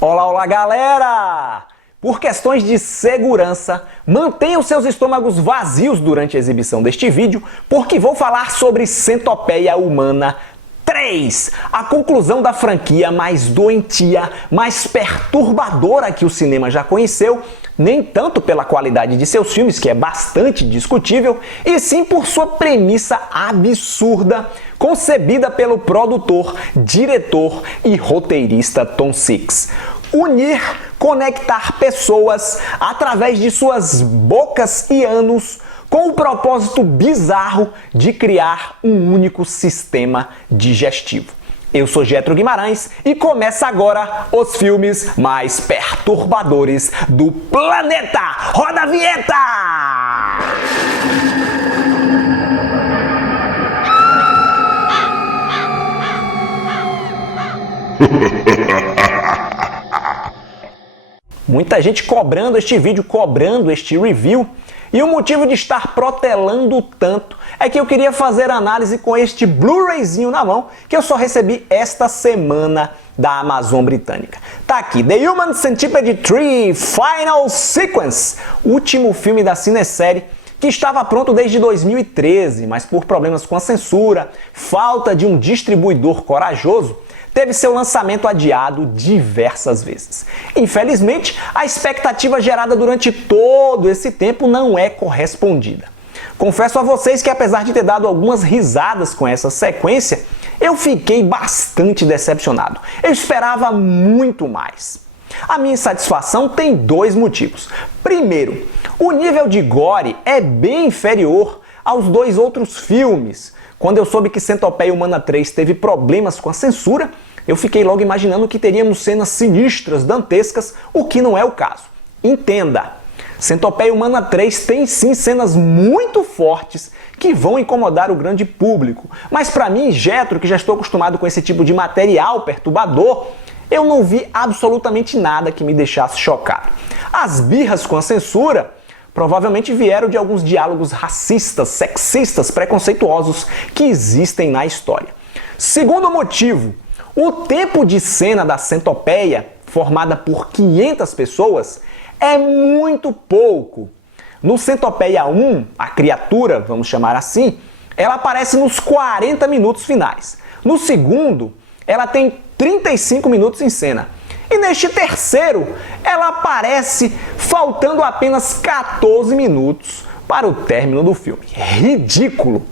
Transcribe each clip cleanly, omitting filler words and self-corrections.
Olá, olá galera! Por questões de segurança, mantenham seus estômagos vazios durante a exibição deste vídeo, porque vou falar sobre Centopeia Humana 3, a conclusão da franquia mais doentia, mais perturbadora que o cinema já conheceu, nem tanto pela qualidade de seus filmes, que é bastante discutível, e sim por sua premissa absurda, concebida pelo produtor, diretor e roteirista Tom Six. Unir, conectar pessoas através de suas bocas e ânus com o propósito bizarro de criar um único sistema digestivo. Eu sou Getro Guimarães e começa agora os filmes mais perturbadores do planeta. Roda a vinheta! Muita gente cobrando este vídeo, cobrando este review, e o motivo de estar protelando tanto é que eu queria fazer análise com este Blu-rayzinho na mão que eu só recebi esta semana da Amazon britânica. Tá aqui, The Human Centipede 3 Final Sequence, último filme da cinesérie que estava pronto desde 2013, mas por problemas com a censura, falta de um distribuidor corajoso, teve seu lançamento adiado diversas vezes. Infelizmente, a expectativa gerada durante todo esse tempo não é correspondida. Confesso a vocês que, apesar de ter dado algumas risadas com essa sequência, eu fiquei bastante decepcionado. Eu esperava muito mais. A minha insatisfação tem dois motivos. Primeiro, o nível de gore é bem inferior aos dois outros filmes. Quando eu soube que Centopeia Humana 3 teve problemas com a censura, eu fiquei logo imaginando que teríamos cenas sinistras, dantescas, o que não é o caso. Entenda, Centopeia Humana 3 tem sim cenas muito fortes que vão incomodar o grande público, mas para mim, Getro, que já estou acostumado com esse tipo de material perturbador, eu não vi absolutamente nada que me deixasse chocado. As birras com a censura provavelmente vieram de alguns diálogos racistas, sexistas, preconceituosos que existem na história. Segundo motivo, o tempo de cena da Centopeia, formada por 500 pessoas, é muito pouco. No Centopeia 1, a criatura, vamos chamar assim, ela aparece nos 40 minutos finais. No segundo, ela tem 35 minutos em cena. E neste terceiro, ela aparece faltando apenas 14 minutos para o término do filme. Ridículo!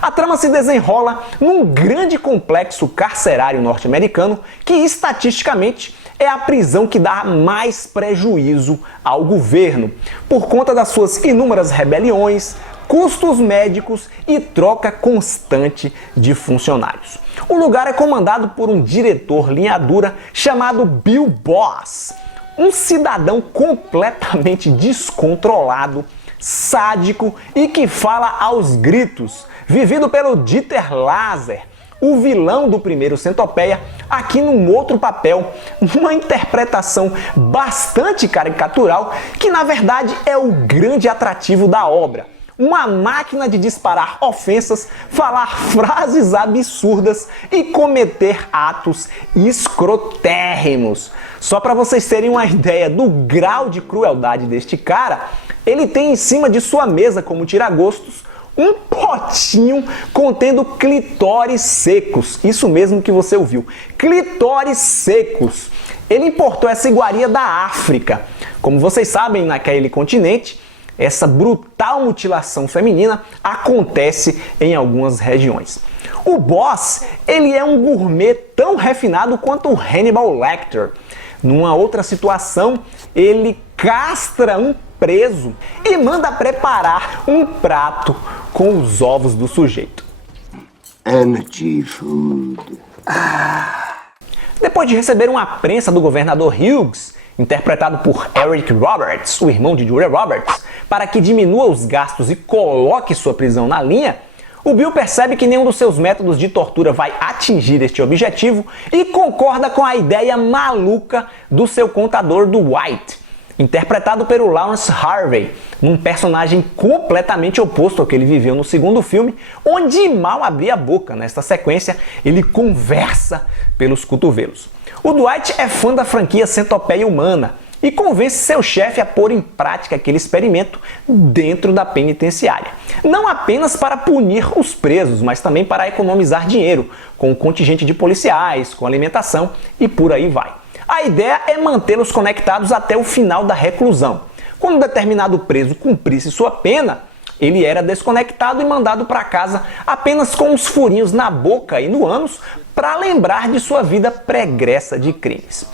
A trama se desenrola num grande complexo carcerário norte-americano que, estatisticamente, é a prisão que dá mais prejuízo ao governo, por conta das suas inúmeras rebeliões, custos médicos e troca constante de funcionários. O lugar é comandado por um diretor linha dura chamado Bill Boss, um cidadão completamente descontrolado, sádico e que fala aos gritos, vivido pelo Dieter Laser, o vilão do primeiro Centopeia, aqui num outro papel, uma interpretação bastante caricatural, que na verdade é o grande atrativo da obra. Uma máquina de disparar ofensas, falar frases absurdas e cometer atos escrotérrimos. Só para vocês terem uma ideia do grau de crueldade deste cara, ele tem em cima de sua mesa como tiragostos um potinho contendo clitóris secos. Isso mesmo que você ouviu, clitóris secos. Ele importou essa iguaria da África. Como vocês sabem, naquele continente, essa brutal mutilação feminina acontece em algumas regiões. O Boss, ele é um gourmet tão refinado quanto o Hannibal Lecter. Numa outra situação, ele castra um preso e manda preparar um prato com os ovos do sujeito. Energy food. Depois de receber uma prensa do governador Hughes, interpretado por Eric Roberts, o irmão de Julia Roberts, para que diminua os gastos e coloque sua prisão na linha, o Bill percebe que nenhum dos seus métodos de tortura vai atingir este objetivo e concorda com a ideia maluca do seu contador Dwight, interpretado pelo Lawrence Harvey, num personagem completamente oposto ao que ele viveu no segundo filme, onde mal abria a boca. Nesta sequência, ele conversa pelos cotovelos. O Dwight é fã da franquia Centopeia Humana e convence seu chefe a pôr em prática aquele experimento dentro da penitenciária. Não apenas para punir os presos, mas também para economizar dinheiro, com o contingente de policiais, com alimentação e por aí vai. A ideia é mantê-los conectados até o final da reclusão. Quando um determinado preso cumprisse sua pena, ele era desconectado e mandado para casa apenas com uns furinhos na boca e no ânus para lembrar de sua vida pregressa de crimes.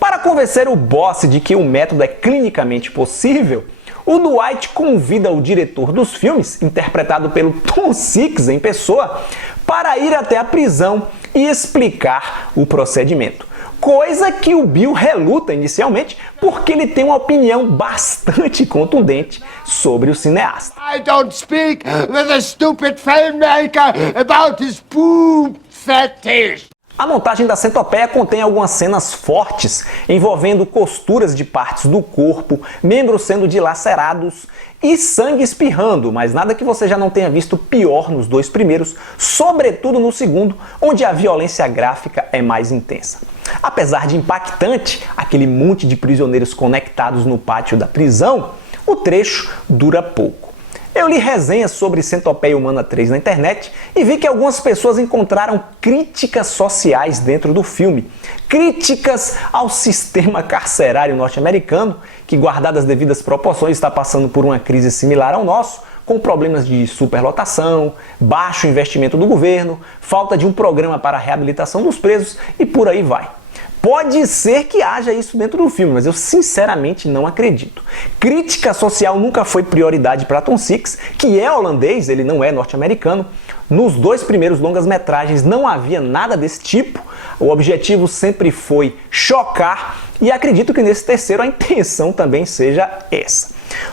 Para convencer o boss de que o método é clinicamente possível, o Dwight convida o diretor dos filmes, interpretado pelo Tom Six em pessoa, para ir até a prisão e explicar o procedimento. Coisa que o Bill reluta inicialmente, porque ele tem uma opinião bastante contundente sobre o cineasta. I don't speak with a stupid filmmaker about his boob fetish. A montagem da Centopeia contém algumas cenas fortes envolvendo costuras de partes do corpo, membros sendo dilacerados e sangue espirrando, mas nada que você já não tenha visto pior nos dois primeiros, sobretudo no segundo, onde a violência gráfica é mais intensa. Apesar de impactante, aquele monte de prisioneiros conectados no pátio da prisão, o trecho dura pouco. Eu li resenhas sobre Centopeia Humana 3 na internet e vi que algumas pessoas encontraram críticas sociais dentro do filme. Críticas ao sistema carcerário norte-americano, que, guardadas as devidas proporções, está passando por uma crise similar ao nosso, com problemas de superlotação, baixo investimento do governo, falta de um programa para a reabilitação dos presos e por aí vai. Pode ser que haja isso dentro do filme, mas eu sinceramente não acredito. Crítica social nunca foi prioridade para Tom Six, que é holandês, ele não é norte-americano. Nos dois primeiros longas-metragens não havia nada desse tipo. O objetivo sempre foi chocar e acredito que nesse terceiro a intenção também seja essa.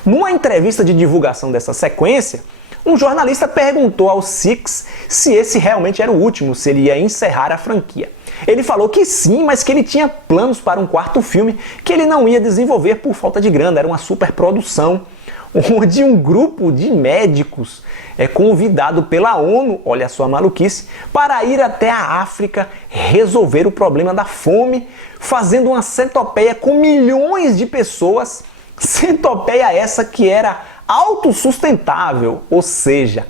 Numa entrevista de divulgação dessa sequência, um jornalista perguntou ao Six se esse realmente era o último, se ele ia encerrar a franquia. Ele falou que sim, mas que ele tinha planos para um quarto filme que ele não ia desenvolver por falta de grana, era uma superprodução, onde um grupo de médicos é convidado pela ONU, olha só a maluquice, para ir até a África resolver o problema da fome, fazendo uma centopeia com milhões de pessoas, centopeia essa que era autossustentável, ou seja,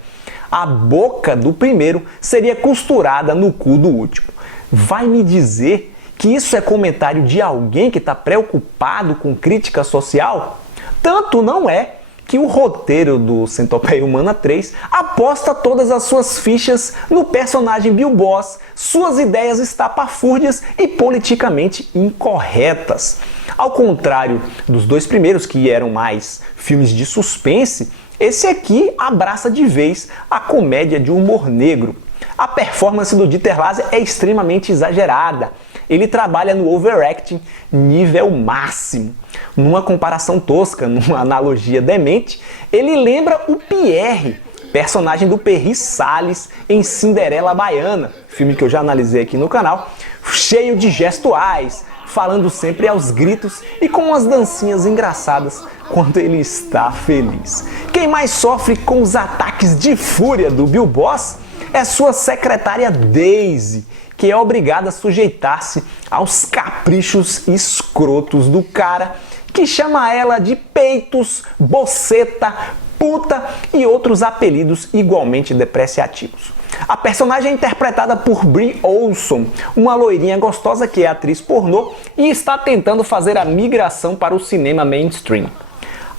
a boca do primeiro seria costurada no cu do último. Vai me dizer que isso é comentário de alguém que está preocupado com crítica social? Tanto não é que o roteiro do Centopeia Humana 3 aposta todas as suas fichas no personagem Bill Boss, suas ideias estapafúrdias e politicamente incorretas. Ao contrário dos dois primeiros, que eram mais filmes de suspense, esse aqui abraça de vez a comédia de humor negro. A performance do Dieter Laser é extremamente exagerada. Ele trabalha no overacting nível máximo. Numa comparação tosca, numa analogia demente, ele lembra o Pierre, personagem do Perry Salles em Cinderela Baiana, filme que eu já analisei aqui no canal, cheio de gestuais, falando sempre aos gritos e com umas dancinhas engraçadas quando ele está feliz. Quem mais sofre com os ataques de fúria do Bill Boss é sua secretária Daisy, que é obrigada a sujeitar-se aos caprichos escrotos do cara, que chama ela de peitos, boceta, puta e outros apelidos igualmente depreciativos. A personagem é interpretada por Brie Olson, uma loirinha gostosa que é atriz pornô e está tentando fazer a migração para o cinema mainstream.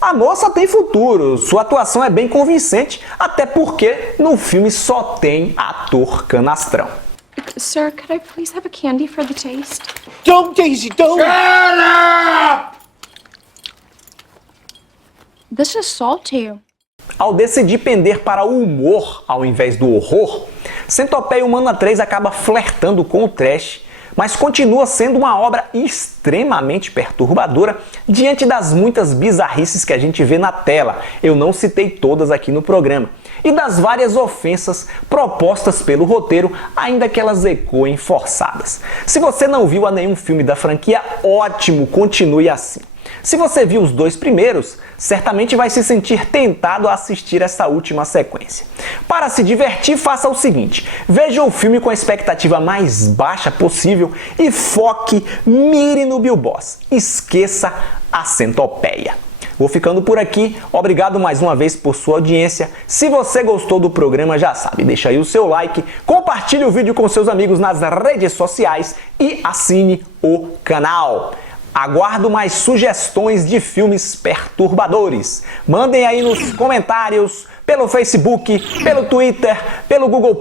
A moça tem futuro, sua atuação é bem convincente, até porque no filme só tem ator canastrão. Sir, could I please have a candy for the taste? Don't, Daisy, don't! Shut up! This is salty. Ao decidir pender para o humor ao invés do horror, Centopeia Humana 3 acaba flertando com o trash, mas continua sendo uma obra extremamente perturbadora diante das muitas bizarrices que a gente vê na tela, eu não citei todas aqui no programa, e das várias ofensas propostas pelo roteiro, ainda que elas ecoem forçadas. Se você não viu a nenhum filme da franquia, ótimo, continue assim. Se você viu os 2 primeiros, certamente vai se sentir tentado a assistir essa última sequência. Para se divertir, faça o seguinte: veja o filme com a expectativa mais baixa possível e foque, mire no Bill Boss. Esqueça a centopeia. Vou ficando por aqui, obrigado mais uma vez por sua audiência. Se você gostou do programa, já sabe, deixa aí o seu like, compartilhe o vídeo com seus amigos nas redes sociais e assine o canal. Aguardo mais sugestões de filmes perturbadores. Mandem aí nos comentários, pelo Facebook, pelo Twitter, pelo Google+,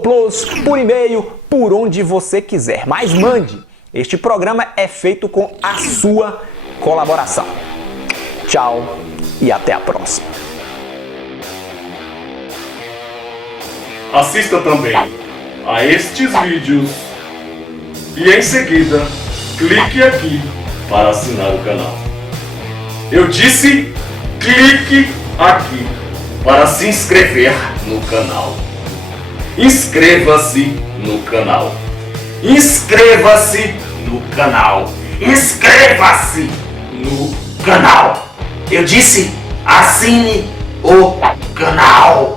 por e-mail, por onde você quiser. Mas mande! Este programa é feito com a sua colaboração. Tchau e até a próxima. Assista também a estes vídeos e em seguida clique aqui para assinar o canal. Eu disse clique aqui para se inscrever no canal. Inscreva-se no canal. Inscreva-se no canal. Inscreva-se no canal. Eu disse assine o canal.